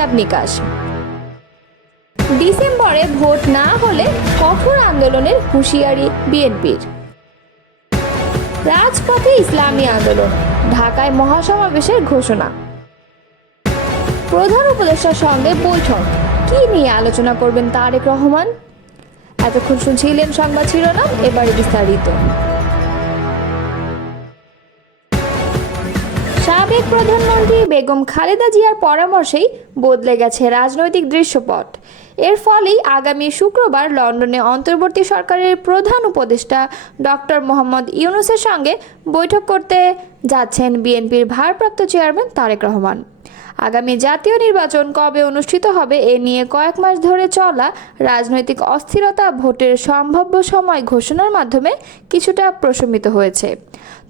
হিসাব নিকাশ। ডিসেম্বরে ভোট না হলে কঠোর আন্দোলনের হুঁশিয়ারি বিএনপির। রাজপথে ইসলামী আন্দোলন, ঢাকায় মহাসমাবেশের ঘোষণা। প্রধান উপদেষ্টার সঙ্গে বৈঠক, কি নিয়ে আলোচনা করবেন তারেক রহমান? এতক্ষণ শুনছিলেন সংবাদ শিরোনাম, এবারে বিস্তারিত। সাবেক প্রধানমন্ত্রী বেগম খালেদা জিয়ার পরামর্শেই বদলে গেছে রাজনৈতিক দৃশ্যপট। এর ফলেই আগামী শুক্রবার লন্ডনে অন্তর্বর্তী সরকারের প্রধান উপদেষ্টা ডক্টর মোহাম্মদ ইউনুসের সঙ্গে বৈঠক করতে যাচ্ছেন বিএনপির ভারপ্রাপ্ত চেয়ারম্যান তারেক রহমান। আগামী জাতীয় নির্বাচন কবে অনুষ্ঠিত হবে এ নিয়ে কয়েক মাস ধরে চলা রাজনৈতিক অস্থিরতা ভোটের সম্ভাব্য সময় ঘোষণার মাধ্যমে কিছুটা প্রশমিত হয়েছে।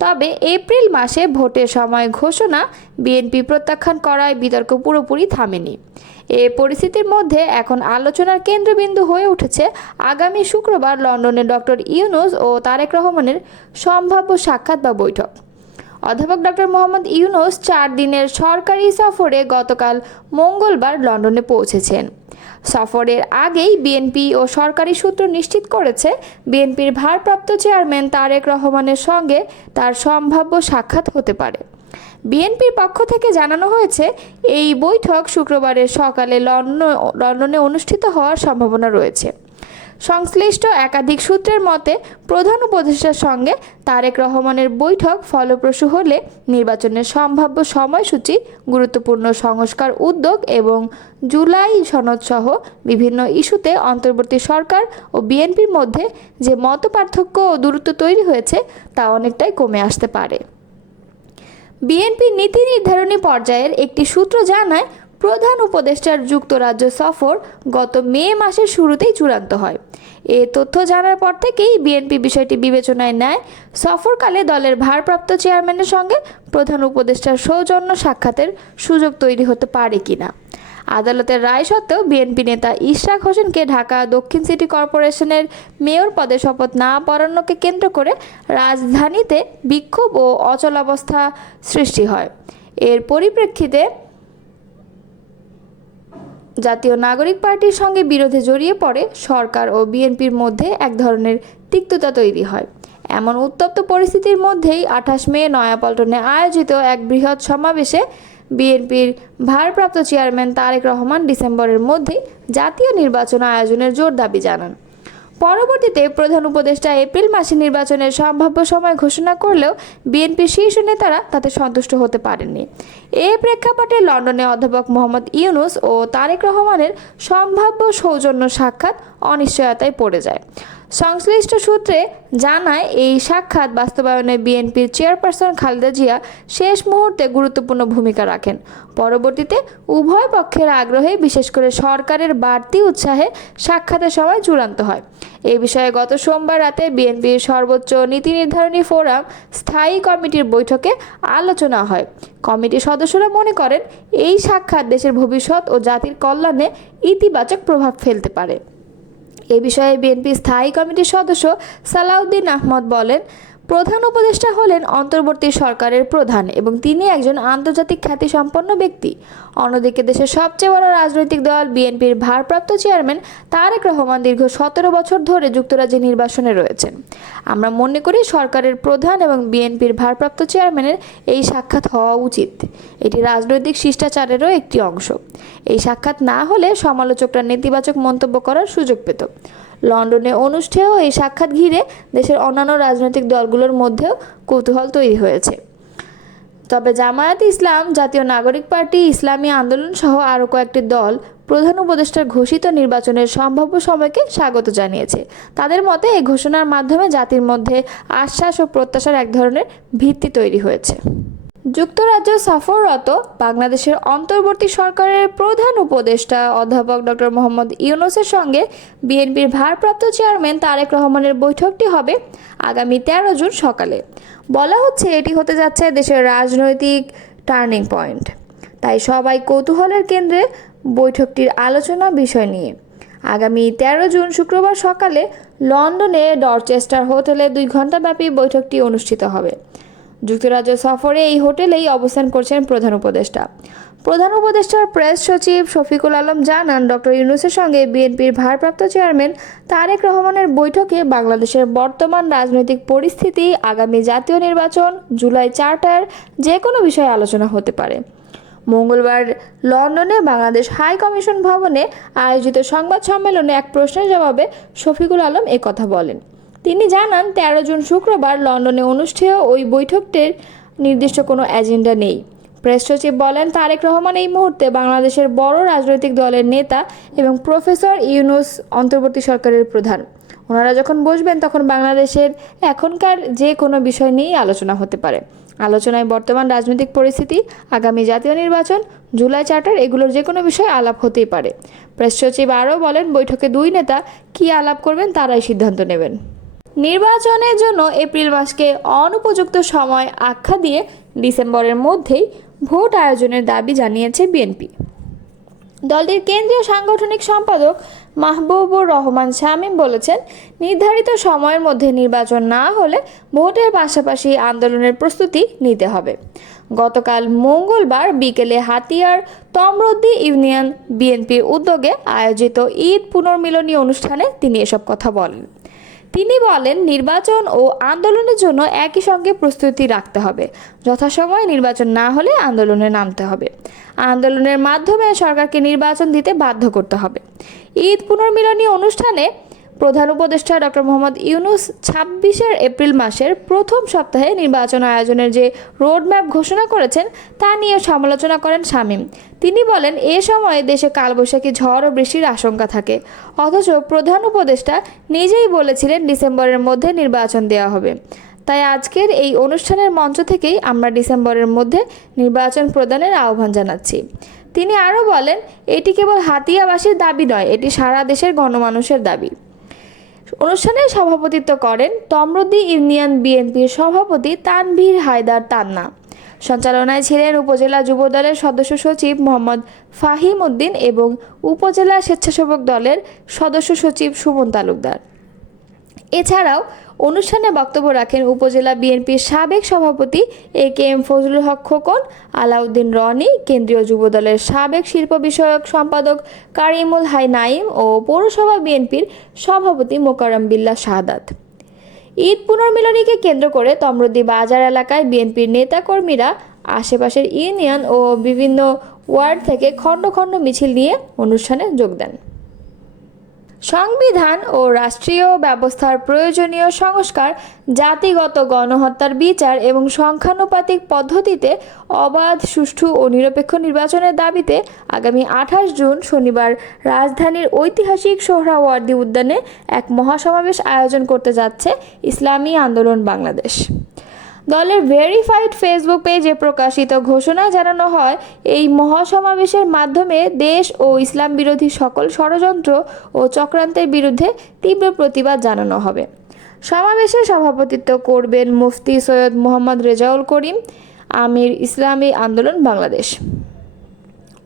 তবে এপ্রিল মাসে ভোটের সময় ঘোষণা বিএনপি প্রত্যাখ্যান করায় বিতর্ক পুরোপুরি থামেনি। এ পরিস্থিতির মধ্যে এখন আলোচনার কেন্দ্রবিন্দু হয়ে উঠেছে আগামী শুক্রবার লন্ডনে ডক্টর ইউনুস ও তারেক রহমানের সম্ভাব্য সাক্ষাৎ বা বৈঠক। অধ্যাপক ডক্টর মোহাম্মদ ইউনুস চার দিনের সরকারি সফরে গতকাল মঙ্গলবার লন্ডনে পৌঁছেছেন। সফরের আগেই বিএনপি ও সরকারি সূত্র নিশ্চিত করেছে, বিএনপির ভারপ্রাপ্ত চেয়ারম্যান তারেক রহমানের সঙ্গে তার সম্ভাব্য সাক্ষাৎ হতে পারে। বিএনপির পক্ষ থেকে জানানো হয়েছে, এই বৈঠক শুক্রবারের সকালে লন্ডন, লন্ডনে অনুষ্ঠিত হওয়ার সম্ভাবনা রয়েছে। সংশ্লিষ্ট একাধিক সূত্রের মতে, প্রধান উপদেষ্টার সঙ্গে তারেক রহমানের বৈঠক ফলপ্রসূ হলে নির্বাচনের সম্ভাব্য সময়সূচি, গুরুত্বপূর্ণ সংস্কার উদ্যোগ এবং জুলাই সনদসহ বিভিন্ন ইস্যুতে অন্তর্বর্তী সরকার ও বিএনপির মধ্যে যে মত পার্থক্য ও দূরত্ব তৈরি হয়েছে, তা অনেকটাই কমে আসতে পারে। বিএনপি নীতি নির্ধারণী পর্যায়ের একটি সূত্র জানায় প্রধান যুক্তরাজ্য সফর গত মে মাসের শুরুতেই চূড়ান্ত হয়। এ তথ্য জানার পর থেকেই বিএনপি বিষয়টি বিবেচনায় নেয়। সফরকালে দলের ভারপ্রাপ্ত চেয়ারম্যানের সঙ্গে প্রধান উপদেষ্টার সৌজন্য সাক্ষাতের সুযোগ তৈরি হতে পারে কিনা। আদালতের রায় সত্ত্বেও বিএনপি নেতা ইশরাক হোসেনকে ঢাকা দক্ষিণ সিটি কর্পোরেশনের মেয়র পদে শপথ না পড়ানোকে কেন্দ্র করে রাজধানীতে বিক্ষোভ ও অচলাবস্থা সৃষ্টি হয়। এর পরিপ্রেক্ষিতে জাতীয় নাগরিক পার্টির সঙ্গে বিরোধে জড়িয়ে পড়ে সরকার ও বিএনপির মধ্যে এক ধরনের তিক্ততা তৈরি হয়। এমন উত্তপ্ত পরিস্থিতির মধ্যেই আঠাশ মে নয়াপল্টনে আয়োজিত এক বৃহৎ সমাবেশে বিএনপির ভারপ্রাপ্ত চেয়ারম্যান তারেক রহমান ডিসেম্বরের মধ্যেই জাতীয় নির্বাচন আয়োজনের জোর দাবি জানান। পরবর্তীতে প্রধান উপদেষ্টা এপ্রিল মাসে নির্বাচনের সম্ভাব্য সময় ঘোষণা করলেও বিএনপি শীর্ষ নেতারা তাতে সন্তুষ্ট হতে পারেননি। এ প্রেক্ষাপটে লন্ডনে অধ্যাপক মোহাম্মদ ইউনুস ও তারেক রহমানের সম্ভাব্য সৌজন্য সাক্ষাৎ অনিশ্চয়তায় পড়ে যায়। সংশ্লিষ্ট সূত্রে জানায়, এই সাক্ষাৎ বাস্তবায়নে বিএনপির চেয়ারপারসন খালেদা জিয়া শেষ মুহূর্তে গুরুত্বপূর্ণ ভূমিকা রাখেন। পরবর্তীতে উভয় পক্ষের আগ্রহে বিশেষ করে সরকারের বাড়তি উৎসাহে সাক্ষাতের সময় চূড়ান্ত হয়। এই বিষয়ে গত সোমবার রাতে বিএনপির সর্বোচ্চ নীতি নির্ধারণী ফোরাম স্থায়ী কমিটির বৈঠকে আলোচনা হয়। কমিটির সদস্যরা মনে করেন, এই সাক্ষাৎ দেশের ভবিষ্যৎ ও জাতির কল্যাণে ইতিবাচক প্রভাব ফেলতে পারে। এ বিষয়ে বিএনপি স্থায়ী কমিটির সদস্য সালাউদ্দিন আহমদ বলেন প্রধান উপদেষ্টা হলেন অন্তর্বর্তী সরকারের প্রধান এবং তিনি একজন আন্তর্জাতিক খ্যাতিসম্পন্ন ব্যক্তি। অন্যদিকে দেশের সবচেয়ে বড় রাজনৈতিক দল বিএনপির ভারপ্রাপ্ত চেয়ারম্যান তারেক রহমান দীর্ঘ সতেরো বছর ধরে যুক্তরাজ্যে নির্বাসনে রয়েছেন। আমরা মনে করি সরকারের প্রধান এবং বিএনপির ভারপ্রাপ্ত চেয়ারম্যানের এই সাক্ষাৎ হওয়া উচিত। এটি রাজনৈতিক শিষ্টাচারেরও একটি অংশ। এই সাক্ষাৎ না হলে সমালোচকরা নেতিবাচক মন্তব্য করার সুযোগ পেত। লন্ডনে অনুষ্ঠেয় এই সাক্ষাৎ ঘিরে দেশের অন্যান্য রাজনৈতিক দলগুলোর মধ্যেও কৌতূহল তৈরি হয়েছে। তবে জামায়াত ইসলাম, জাতীয় নাগরিক পার্টি, ইসলামী আন্দোলন সহ আরও কয়েকটি দল প্রধান উপদেষ্টার ঘোষিত নির্বাচনের সম্ভাব্য সময়কে স্বাগত জানিয়েছে। তাদের মতে, এই ঘোষণার মাধ্যমে জাতির মধ্যে আশ্বাস ও প্রত্যাশার এক ধরনের ভিত্তি তৈরি হয়েছে। যুক্তরাজ্য সফররত বাংলাদেশের অন্তর্বর্তী সরকারের প্রধান উপদেষ্টা অধ্যাপক ডক্টর মোহাম্মদ ইউনুসের সঙ্গে বিএনপির ভারপ্রাপ্ত চেয়ারম্যান তারেক রহমানের বৈঠকটি হবে আগামী তেরো জুন সকালে। বলা হচ্ছে এটি হতে যাচ্ছে দেশের রাজনৈতিক টার্নিং পয়েন্ট। তাই সবাই কৌতূহলের কেন্দ্রে বৈঠকটির আলোচনা বিষয় নিয়ে। আগামী তেরো জুন শুক্রবার সকালে লন্ডনে ডরচেস্টার হোটেলে দুই ঘণ্টাব্যাপী বৈঠকটি অনুষ্ঠিত হবে। যুক্তরাজ্য সফরে এই হোটেলেই অবস্থান করছেন প্রধান উপদেষ্টা। প্রধান উপদেষ্টার প্রেস সচিব শফিকুল আলম জানান, ডক্টর ইউনুসের সঙ্গে বিএনপির ভারপ্রাপ্ত চেয়ারম্যান তারেক রহমানের বৈঠকে বাংলাদেশের বর্তমান রাজনৈতিক পরিস্থিতি, আগামী জাতীয় নির্বাচন, জুলাই চার্টার যে কোনো বিষয়ে আলোচনা হতে পারে। মঙ্গলবার লন্ডনে বাংলাদেশ হাই কমিশন ভবনে আয়োজিত সংবাদ সম্মেলনে এক প্রশ্নের জবাবে শফিকুল আলম কথা বলেন। তিনি জানান, তেরো জুন শুক্রবার লন্ডনে অনুষ্ঠেয় ওই বৈঠকটির নির্দিষ্ট কোনো এজেন্ডা নেই। প্রেস সচিব বলেন, তারেক রহমান এই মুহূর্তে বাংলাদেশের বড় রাজনৈতিক দলের নেতা এবং প্রফেসর ইউনুস অন্তর্বর্তী সরকারের প্রধান। ওনারা যখন বসবেন, তখন বাংলাদেশের এখনকার যে কোনো বিষয় নিয়েই আলোচনা হতে পারে। আলোচনায় বর্তমান রাজনৈতিক পরিস্থিতি, আগামী জাতীয় নির্বাচন, জুলাই চার্টার, এগুলোর যে কোনো বিষয়ে আলাপ হতেই পারে। প্রেস সচিব আরও বলেন, বৈঠকে দুই নেতা কী আলাপ করবেন, তারাই সিদ্ধান্ত নেবেন। নির্বাচনের জন্য এপ্রিল মাসকে অনুপযুক্ত সময় আখ্যা দিয়ে ডিসেম্বরের মধ্যেই ভোট আয়োজনের দাবি জানিয়েছে বিএনপি। দলটির কেন্দ্রীয় সাংগঠনিক সম্পাদক মাহবুবুর রহমান শামীম বলেছেন, নির্ধারিত সময়ের মধ্যে নির্বাচন না হলে ভোটের পাশাপাশি আন্দোলনের প্রস্তুতি নিতে হবে। গতকাল মঙ্গলবার বিকেলে হাতিয়ার তমরদ্দি ইউনিয়ন বিএনপির উদ্যোগে আয়োজিত ঈদ পুনর্মিলনী অনুষ্ঠানে তিনি এসব কথা বলেন। তিনি বলেন, নির্বাচন ও আন্দোলনের জন্য একই সঙ্গে প্রস্তুতি রাখতে হবে। যথাসময়ে নির্বাচন না হলে আন্দোলনে নামতে হবে। আন্দোলনের মাধ্যমে সরকারকে নির্বাচন দিতে বাধ্য করতে হবে। ঈদ পুনর্মিলনী অনুষ্ঠানে প্রধান উপদেষ্টা ডক্টর মোহাম্মদ ইউনুস ছাব্বিশের এপ্রিল মাসের প্রথম সপ্তাহে নির্বাচন আয়োজনের যে রোডম্যাপ ঘোষণা করেছেন, তা নিয়ে সমালোচনা করেন শামীম। তিনি বলেন, এ সময়ে দেশে কালবৈশাখী ঝড় ও বৃষ্টির আশঙ্কা থাকে। অথচ প্রধান উপদেষ্টা নিজেই বলেছিলেন, ডিসেম্বরের মধ্যে নির্বাচন দেওয়া হবে। তাই আজকের এই অনুষ্ঠানের মঞ্চ থেকেই আমরা ডিসেম্বরের মধ্যে নির্বাচন প্রদানের আহ্বান জানাচ্ছি। তিনি আরও বলেন, এটি কেবল হাতিয়াবাসীর দাবি নয়, এটি সারা দেশের গণমানুষের দাবি। অনুষ্ঠানে সভাপতিত্ব করেন তমরদি ইউনিয়ন বিএনপির সভাপতি তানভীর হায়দার তান্না। সঞ্চালনায় ছিলেন উপজেলা যুব দলের সদস্য সচিব মোহাম্মদ ফাহিম উদ্দিন এবং উপজেলা স্বেচ্ছাসেবক দলের সদস্য সচিব সুমন তালুকদার। এছাড়াও অনুষ্ঠানে বক্তব্য রাখেন উপজেলা বিএনপির সাবেক সভাপতি A K M Fazlul Haque Khokon, Alauddin Roni, কেন্দ্রীয় যুবদলের সাবেক শিল্প বিষয়ক সম্পাদক কারিমুল হাই নাইম ও পৌরসভা বিএনপির সভাপতি মোকারম বিল্লাহ শাহাদাত। ঈদ পুনর্মিলনীকে কেন্দ্র করে তমরুদ্দি বাজার এলাকায় বিএনপির নেতাকর্মীরা আশেপাশের ইউনিয়ন ও বিভিন্ন ওয়ার্ড থেকে খণ্ড খণ্ড মিছিল নিয়ে অনুষ্ঠানে যোগ দেন। সংবিধান ও রাষ্ট্রীয় ব্যবস্থার প্রয়োজনীয় সংস্কার, জাতিগত গণহত্যার বিচার এবং সংখ্যানুপাতিক পদ্ধতিতে অবাধ, সুষ্ঠু ও নিরপেক্ষ নির্বাচনের দাবিতে আগামী আঠাশ জুন শনিবার রাজধানীর ঐতিহাসিক সোহরাওয়ার্দী উদ্যানে এক মহাসমাবেশ আয়োজন করতে যাচ্ছে ইসলামী আন্দোলন বাংলাদেশ। দলের ভেরিফাইড ফেসবুক পেজে প্রকাশিত ঘোষণায় জানানো হয়, এই মহাসমাবেশের মাধ্যমে দেশ ও ইসলাম বিরোধী সকল ষড়যন্ত্র ও চক্রান্তের বিরুদ্ধে তীব্র প্রতিবাদ জানানো হবে। সমাবেশে সভাপতিত্ব করবেন মুফতি সৈয়দ মোহাম্মদ রেজাউল করিম, আমির ইসলামী আন্দোলন বাংলাদেশ।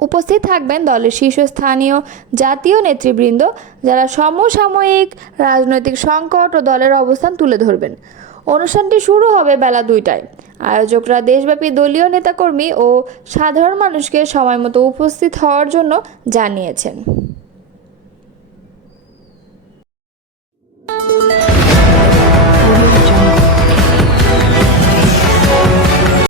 উপস্থিত থাকবেন দলের শীর্ষস্থানীয় জাতীয় নেতৃবৃন্দ, যারা সমসাময়িক রাজনৈতিক সংকট ও দলের অবস্থান তুলে ধরবেন। অনুষ্ঠানটি শুরু হবে বেলা দুইটায়। আয়োজকরা দেশব্যাপী দলীয় নেতাকর্মী ও সাধারণ মানুষকে সময় মতো উপস্থিত হওয়ার জন্য জানিয়েছেন।